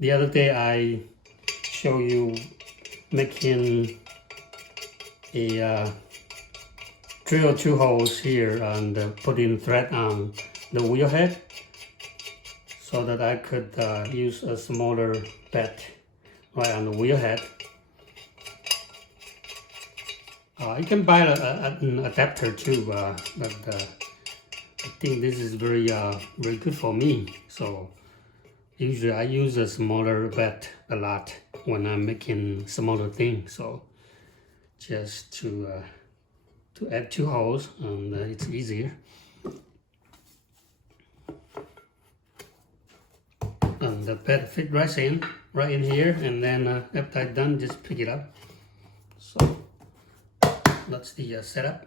The other day I show you making a drill 2 holes here and putting thread on the wheel head so that I could use a smaller bed right on the wheel head. You can buy an adapter too, but I think this is very good for me. So usually I use a smaller bed a lot when I'm making smaller things. So just to add 2 holes, and it's easier. And the bed fit right in here, and then after I'm done, just pick it up. So that's the setup.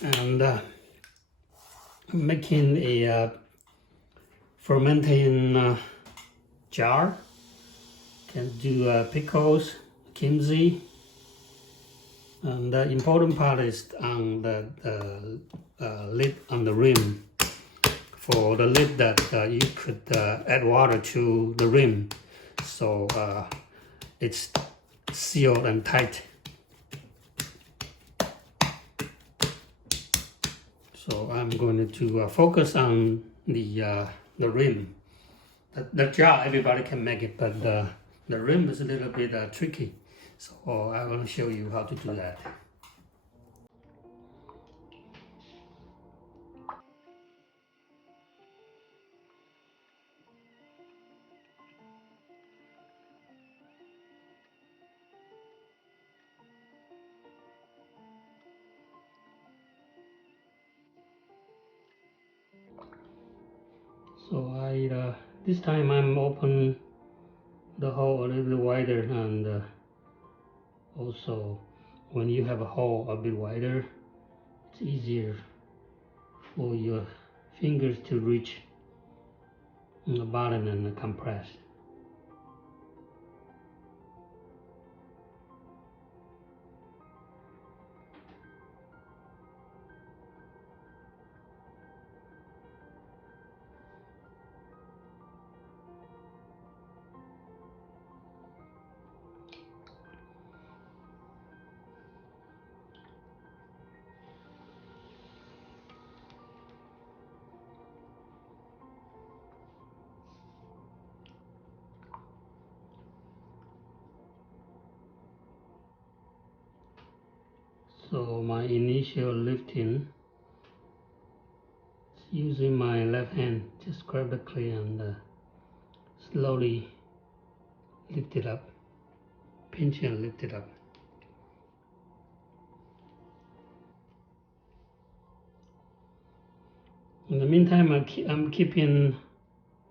And I'm making a fermenting jar. Can do pickles, kimchi, and the important part is on the lid on the rim. For the lid that you could add water to the rim, so it's sealed and tight. So I'm going to focus on the rim. The jar, everybody can make it, but the rim is a little bit tricky. So I want to show you how to do that. So this time I'm open the hole a little bit wider, and also when you have a hole a bit wider, it's easier for your fingers to reach the bottom and compress. So my initial lifting, using my left hand, just grab the clay and slowly lift it up, pinch and lift it up. In the meantime, I'm keeping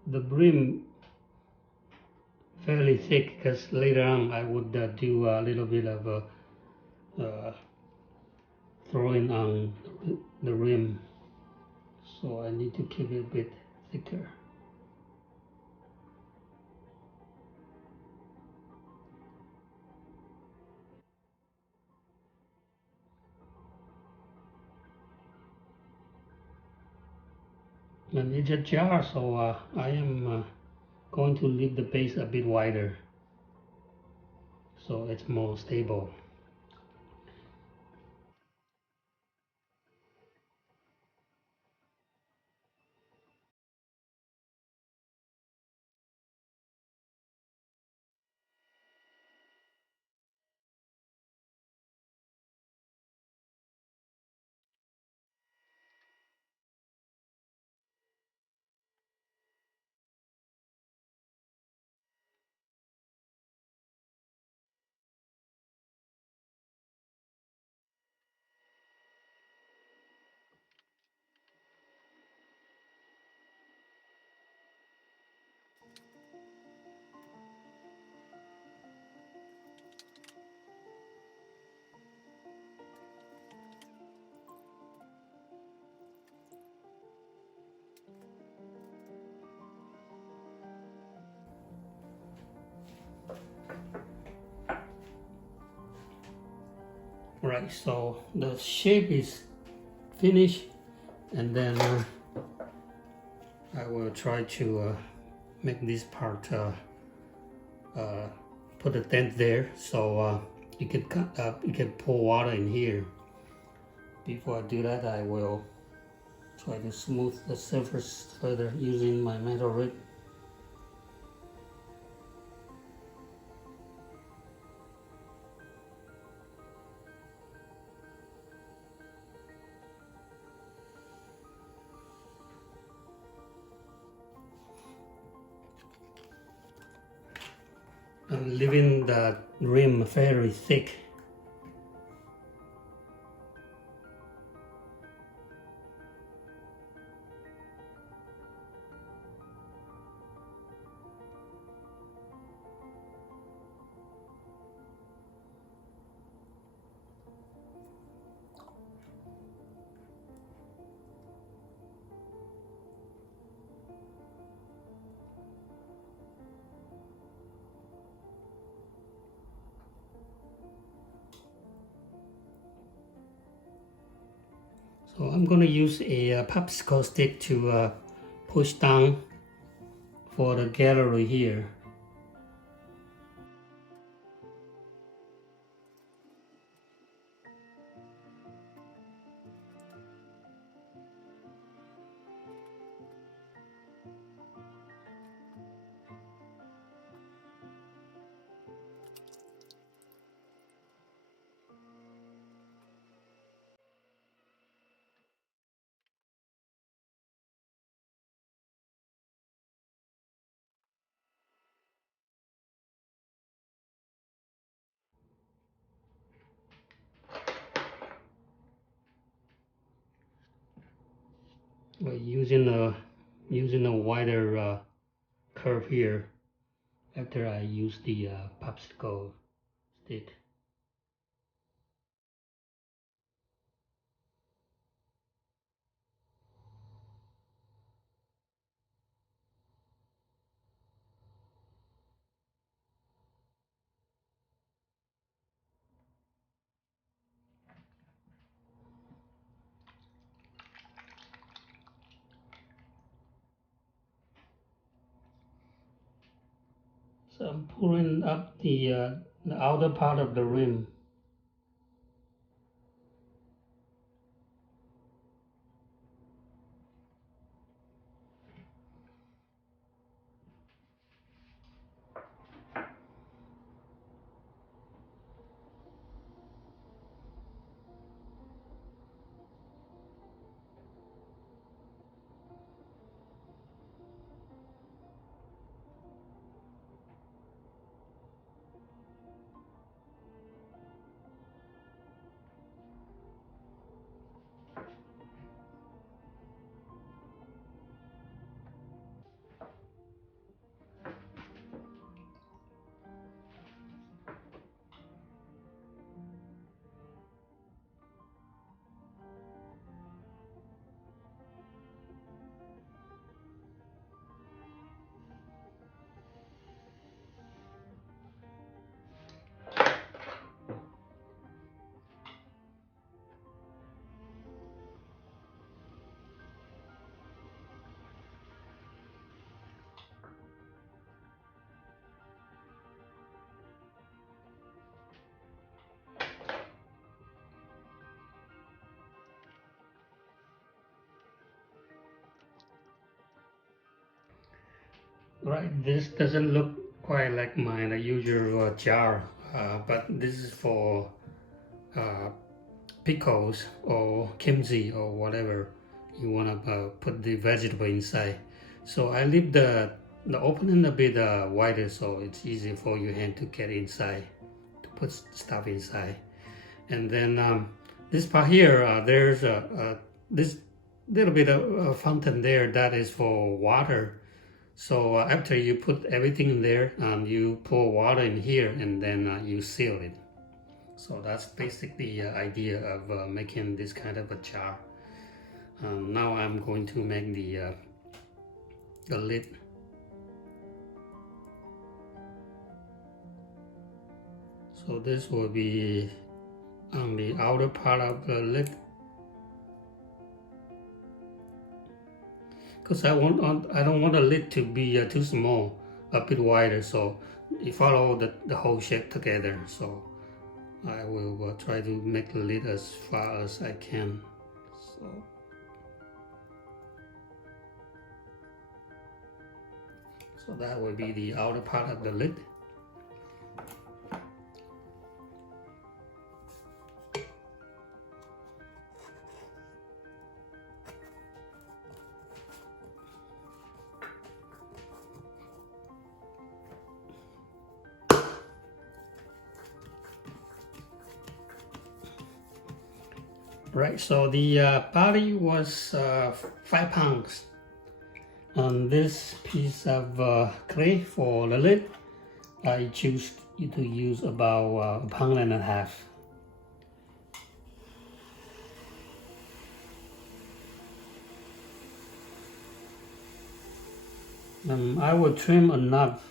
the brim fairly thick, because later on I would do a little bit of throwing on the rim, so I need to keep it a bit thicker. And it's a jar, so I am going to leave the base a bit wider so it's more stable. Right, so the shape is finished. and then I will try to make this part put a dent there, so you can pour water in here. Before I do that, I will try to smooth the surface further using my metal rib. I'm leaving the rim very thick. So I'm going to use a popsicle stick to push down for the gallery here. By using a wider curve here after I use the popsicle stick. So I'm pulling up the outer part of the rim. Right, this doesn't look quite like my usual jar, but this is for pickles or kimchi or whatever you want to put the vegetable inside. So I leave the opening a bit wider so it's easy for your hand to get inside, to put stuff inside. And then this part here, there's this little bit of a fountain there that is for water. So after you put everything in there, you pour water in here and then you seal it. So that's basically the idea of making this kind of a jar. Now I'm going to make the lid. So this will be on the outer part of the lid. because I don't want the lid to be too small, a bit wider, so you follow the whole shape together. So I will try to make the lid as far as I can. So that will be the outer part of the lid. Right, so the body was 5 pounds. And this piece of clay for the lid, I choose to use about 1.5 pounds. I will trim enough.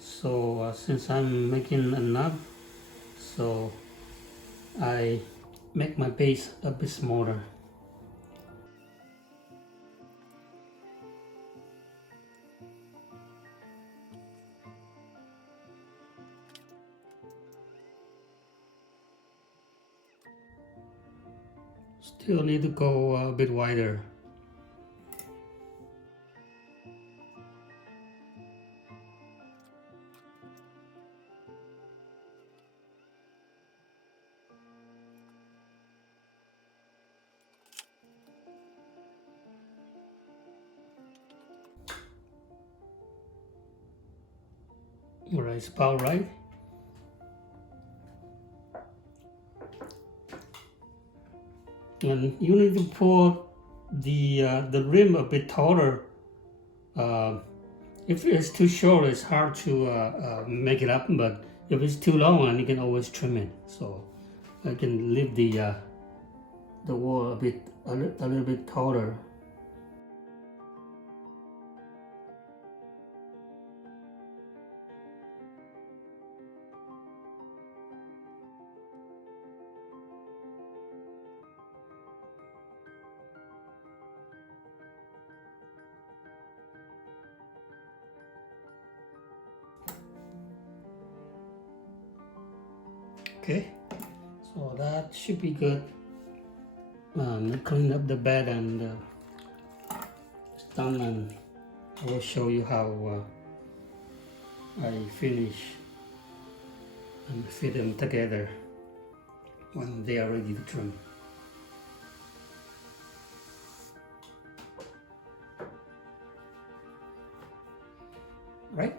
So since I'm making enough, so I make my base a bit smaller. Still need to go a bit wider. Alright, it's about right. And you need to pour the rim a bit taller. If it's too short, it's hard to make it up, but if it's too long, and you can always trim it. So I can leave the wall a little bit taller. Okay, so that should be good. Clean up the bed and it's done, and I will show you how I finish and fit them together when they are ready to trim. Right?